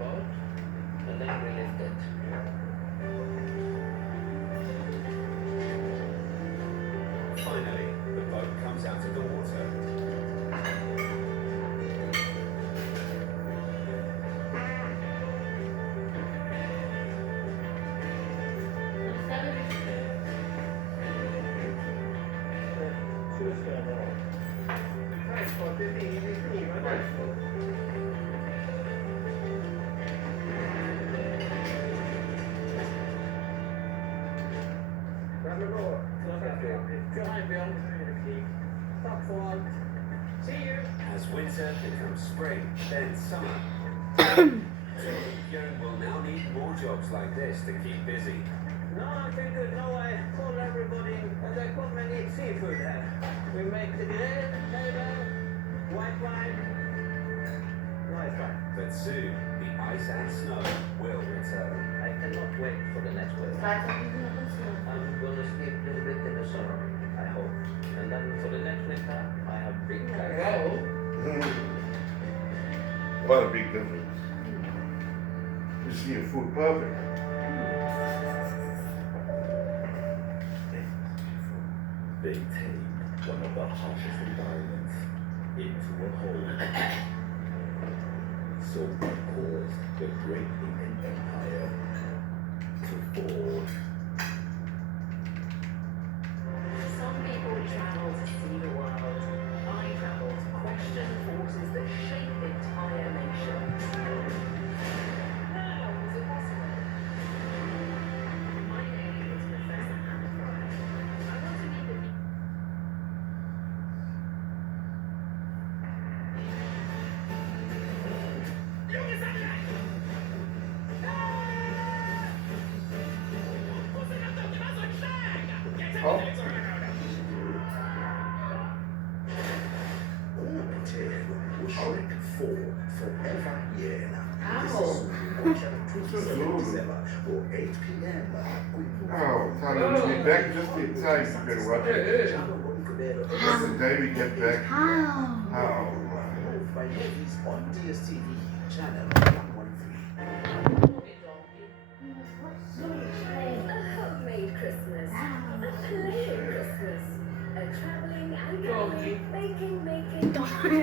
boat and then relift it. Finally, the boat comes out of the water. See you. As winter becomes spring, then summer. Young will now need more jobs like this to keep busy. No, I think good. No, I told everybody, and I come and eat seafood there. We make the grill, table, white wine. Nice wine. But soon, the ice and snow will return. I cannot wait for the next winter. I'm gonna sleep a little bit in the summer, I hope. And then for the next winter, I have big plans. What a big difference. You see your food perfect. They take one of the harshest environments into a hole. So what caused the great Incan Empire to fall? Some people travel to see the world. I travel to question forces that shape entire nations. How is it possible? My name is Professor Hannah Fry. I want to meet the Shrek 4 Forever Yen. Or 8 p.m. Oh, time to get back just in time. You better watch it. That's the day we get back. How? By movies on DSTV, channel 113. A homemade Christmas, a playing Christmas, a traveling and going, making, I doggy.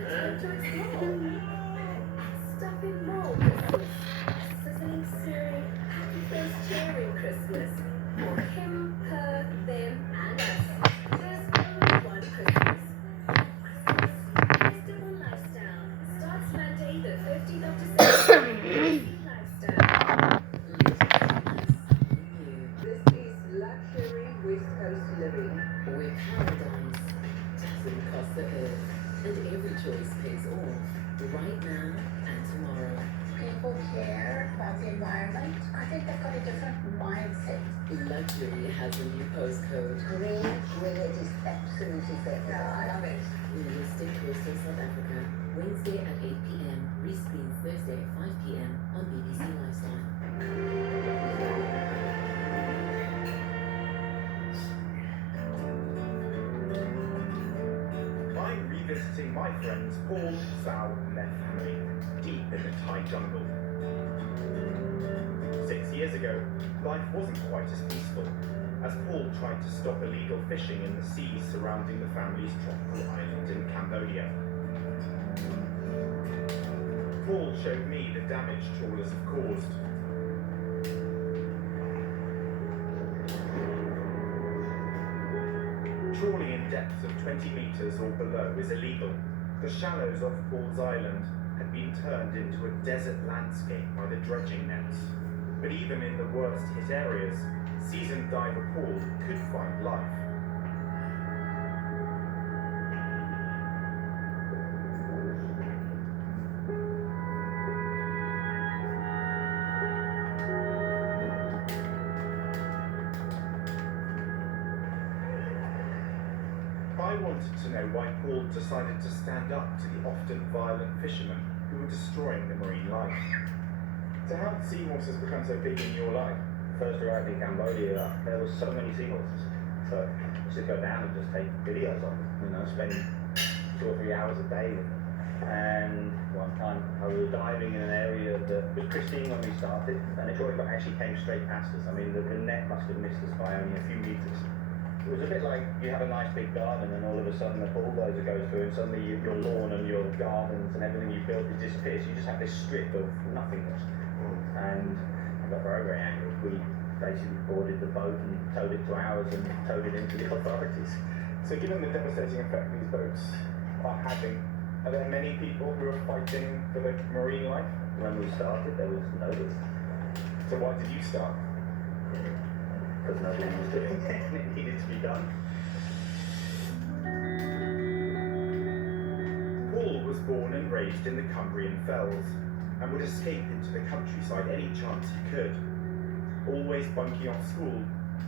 a time to explore, stuffing more Christmas, a sizzling, searing, happy face cheering Christmas, for him, her, them, and us. There's only one Christmas. Festival Lifestyle starts Monday the 15th of December. Lifestyle. This is luxury West Coast living, where paradise doesn't cost the earth, and every choice pays off, right now and tomorrow. People care about the environment. I think they've got a different mindset. Luxury has a new postcode. Green, it is absolutely perfect. Yeah, I love it. Realistic Coastal South Africa, Wednesday at 8 p.m. Rescreens Thursday at 5 p.m. on BBC Lifestyle. I'm revisiting my friends Paul, Sal, and their family, deep in the Thai jungle. 6 years ago, life wasn't quite as peaceful, as Paul tried to stop illegal fishing in the seas surrounding the family's tropical island in Cambodia. Paul showed me the damage trawlers have caused. Trawling in depths of 20 meters or below is illegal. The shallows off Paul's Island had been turned into a desert landscape by the dredging nets. But even in the worst hit areas, seasoned diver Paul could find life. I wanted to know why Paul decided to stand up to the often violent fishermen who were destroying the marine life. So how did seahorses become so big in your life? First arrived in Cambodia, there was so many seahorses. So I used to go down and just take videos of them, spend 2 or 3 hours a day with them. And one time. I was diving in an area that was pristine when we started, and it actually came straight past us. I mean, the net must have missed us by only a few meters. It was a bit like you have a nice big garden, and all of a sudden a bulldozer goes through, and suddenly your lawn and your gardens and everything you built, it disappears. You just have this strip of nothingness. And I got very, very angry. We basically boarded the boat and towed it to ours and towed it into the authorities. So given the devastating effect these boats are having, are there many people who are fighting for the marine life? When we started, there was nobody. So why did you start? Because nobody was doing it and it needed to be done. Paul was born and raised in the Cumbrian Fells and would escape into the countryside any chance he could. Always bunking off school,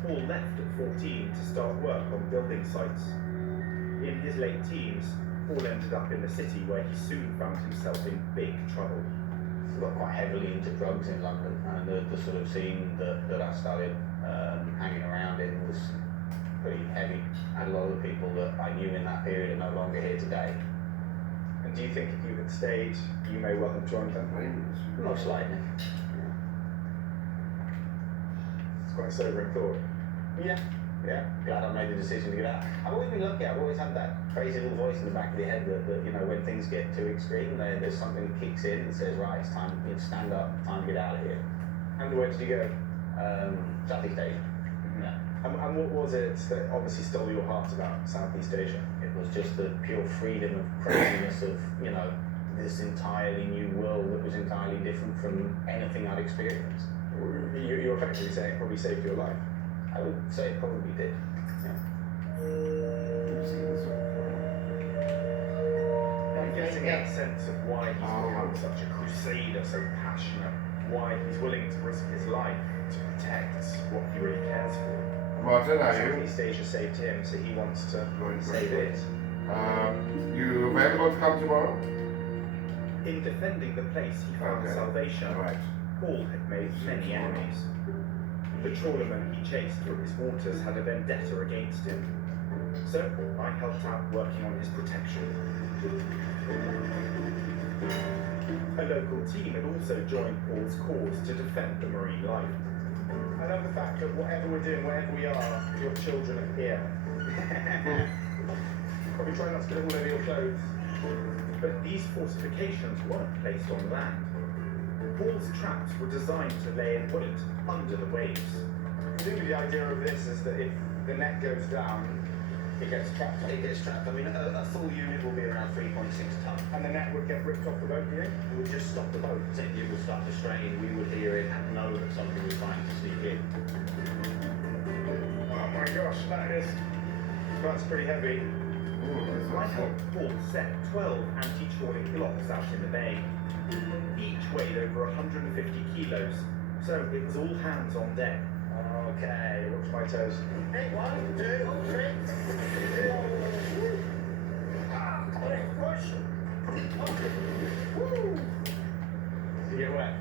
Paul left at 14 to start work on building sites. In his late teens, Paul ended up in the city where he soon found himself in big trouble. Got quite heavily into drugs in London, and the sort of scene that I started hanging around in was pretty heavy. And a lot of the people that I knew in that period are no longer here today. And do you think if you had stayed, you may well have joined them? Most likely. It's quite a sobering thought. Yeah, glad I made the decision to get out. I've always been lucky. I've always had that crazy little voice in the back of the head that you know, when things get too extreme, there's something that kicks in and says, right, it's time to stand up, time to get out of here. And where did you go? Southeast Asia. Yeah. And what was it that obviously stole your heart about Southeast Asia? It was just the pure freedom of craziness of, you know, this entirely new world that was entirely different from anything I'd experienced. You're effectively saying it probably saved your life. I would say it probably did. Yeah. I'm getting a sense of why he's become such a crusader, so passionate, why he's willing to risk his life to protect what he really cares for. Martin, are Southeast Asia saved him, so he wants to save it. you available to come tomorrow? In defending the place he found salvation, Right. Paul had made many enemies. The trawlermen he chased through his waters had a vendetta against him. So I helped out working on his protection. A local team had also joined Paul's cause to defend the marine life. I love the fact that whatever we're doing, wherever we are, your children are here. Probably try not to get it all over your clothes. But these fortifications weren't placed on land. Paul's traps were designed to lay in wait under the waves. Presumably the idea of this is that if the net goes down, it gets trapped. It gets trapped. I mean, a full unit will be around 3.6 tons. And the net would get ripped off the boat, do you think? It would just stop the boat. The engine would start to strain. We would hear it and know that something was trying to sneak in. Oh my gosh, that's pretty heavy. I helped Paul set 12 anti-trawling blocks out in the bay. Each weighed over 150 kilos, so it was all hands on deck. Okay, watch my toes. Hey, 1, 2, 3. Push. Woo! Did you get wet?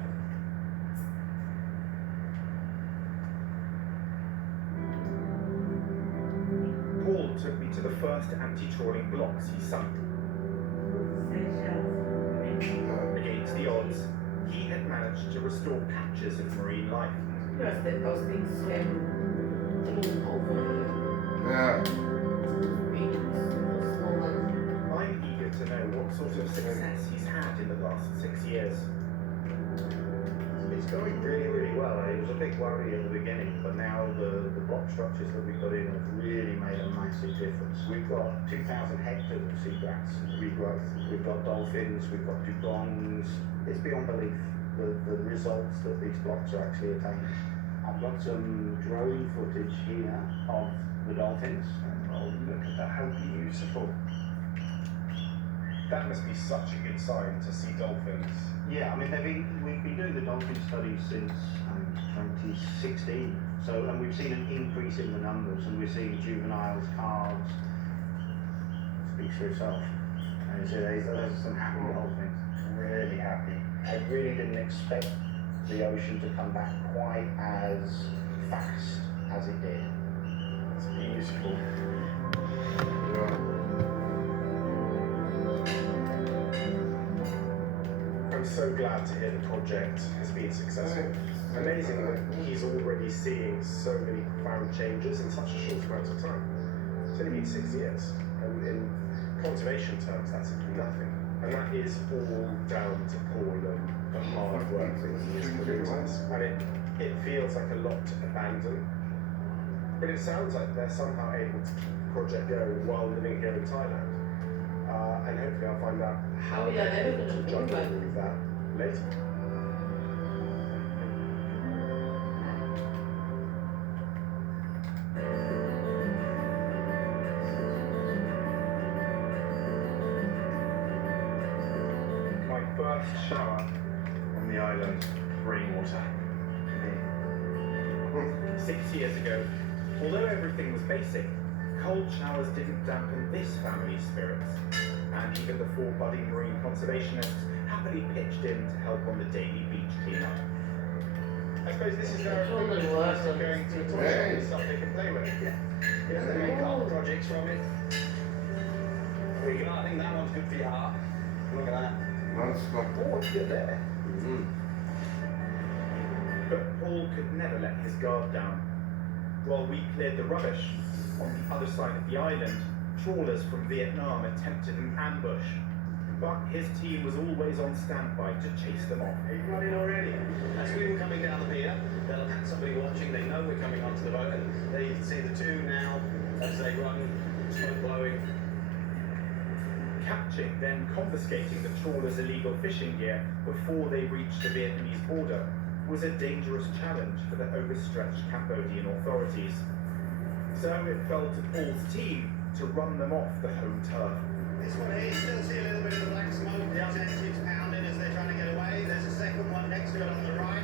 Paul took me to the first anti-trawling blocks he sunk. Against the odds, he had managed to restore patches of marine life. Because those things can move over Yeah. I'm eager to know what sort of success he's had in the last 6 years. It's going really, really well. It was a big worry at the beginning, but now the block structures that we put in have really made a massive difference. We've got 2,000 hectares of seagrass regrowth. We've got dolphins, we've got dugongs. It's beyond belief the results that these blocks are actually attaining. I've got some drone footage here of the dolphins. Oh, look at that, how beautiful. That must be such a good sign to see dolphins. Yeah, I mean, we've been doing the dolphin studies since 2016. So, and we've seen an increase in the numbers, and we're seeing juveniles, calves. Speaks for itself. And so there's some happy dolphins. Really happy. I really didn't expect the ocean to come back quite as fast as it did. It's beautiful. Yeah. so glad to hear the project has been successful. Amazing that he's already seeing so many profound changes in such a short amount of time. It's only been 6 years, and in conservation terms, that's nothing. And that is all down to Paul and the hard work that he has put into this. And it feels like a lot to abandon, but it sounds like they're somehow able to keep the project going while living here in Thailand. And hopefully I'll find out how they're able to juggle all of that later. My first shower on the island, rainwater. 6 years ago, although everything was basic, cold showers didn't dampen this family's spirits, and even the 4 budding marine conservationists happily pitched in to help on the daily beach cleanup. I suppose this is their equivalent to going to a toy shop and stuff they can play with. You know, they make art projects from it. Well, you know, I think that one's good for your heart. Look at that. Non-stop. Oh, it's good there. But Paul could never let his guard down. While we cleared the rubbish, on the other side of the island, trawlers from Vietnam attempted an ambush. But his team was always on standby to chase them off. Are you running already? As we were coming down the pier, they'll have somebody watching, they know we're coming onto the boat, and they see the two now as they run, smoke blowing. Catching, then confiscating the trawlers' illegal fishing gear before they reached the Vietnamese border was a dangerous challenge for the overstretched Cambodian authorities. So it fell to Paul's team to run them off the home turf. This one here, you still see a little bit of the black smoke, the detectives pounding as they're trying to get away. There's a second one next to it on the right.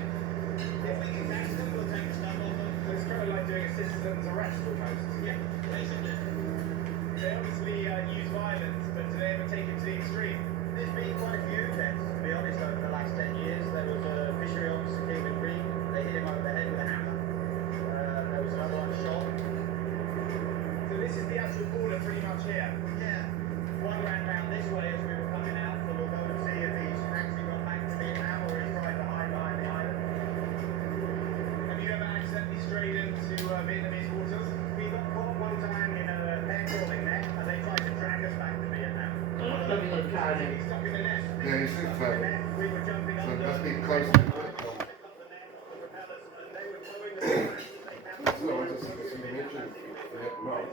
If we can catch them, we'll take a snub off them. It's kind of like doing a citizen's arrest almost. Yeah, basically. They obviously use violence, but do they ever take it to the extreme? There's been quite a few deaths, to be honest, over the last 10 years. There was a fishery officer, came in Greek, they hit him over the head with a hammer. There was another one shot. So this is the actual border pretty much here? Yeah. One ran round this way as we were coming out, so we'll go and see if he's actually got back to Vietnam or he's tried to hide behind the island. Have you ever accidentally strayed into Vietnamese waters? We got caught one time in a net trawling net and they tried to drag us back to Vietnam. He's stuck in the net. Yeah, he seems like it. We were jumping So it under. must be close to critical. So I just you mentioned Vietnam.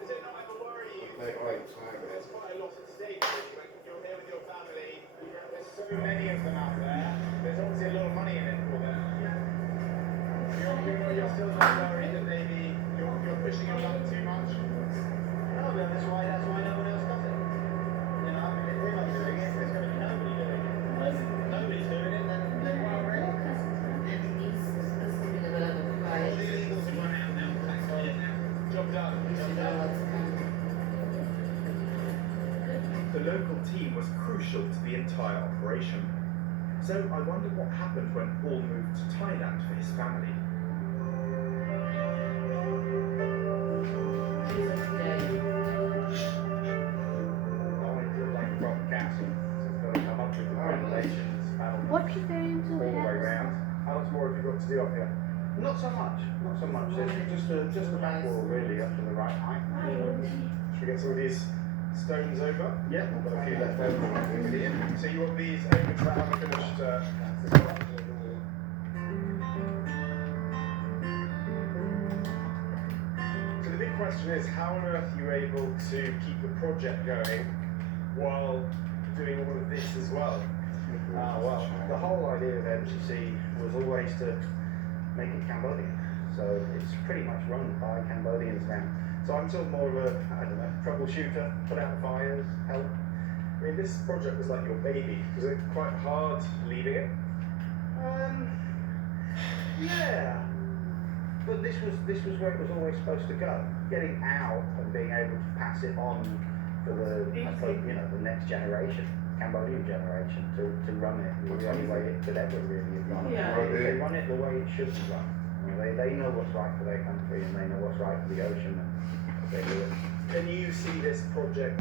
Does it not ever worry you? They like time. There's quite a lot at stake when you're here with your family. There's so many of them out there. There's obviously a lot of money in it for them. You're still not worried that maybe you're pushing your luck too much? No, but that's why no one else does it. You know, I mean, if we're not doing it, there's going to be nobody doing it. If nobody's doing it, then why are we? All the illegals have run out now. Back to Vietnam. Job done. Job done. The local team was crucial to the entire operation. So I wondered what happened when Paul moved to Thailand for his family. What you going to All the way have? round. How much more have you got to do up here? Not so much. There's just a back wall really up to the right height. Should we get some of these stones over? Yeah, we've got a few left over here. So you want these over to that unfinished So the big question is, how on earth are you able to keep the project going while doing all of this as well? Well, the whole idea of MCC was always to make it Cambodian. So it's pretty much run by Cambodians now. So I'm sort of more of a, I don't know, troubleshooter, put out the fires, help. I mean, this project was like your baby. Was it quite hard leaving it? Yeah. But this was where it was always supposed to go. Getting out and being able to pass it on for the, I suppose, you know, the next generation, Cambodian generation, to run it the only way it could ever really have run. Yeah. They run it the way it should be run. You know, they know what's right for their country and they know what's right for the ocean and they do it. Can you see this project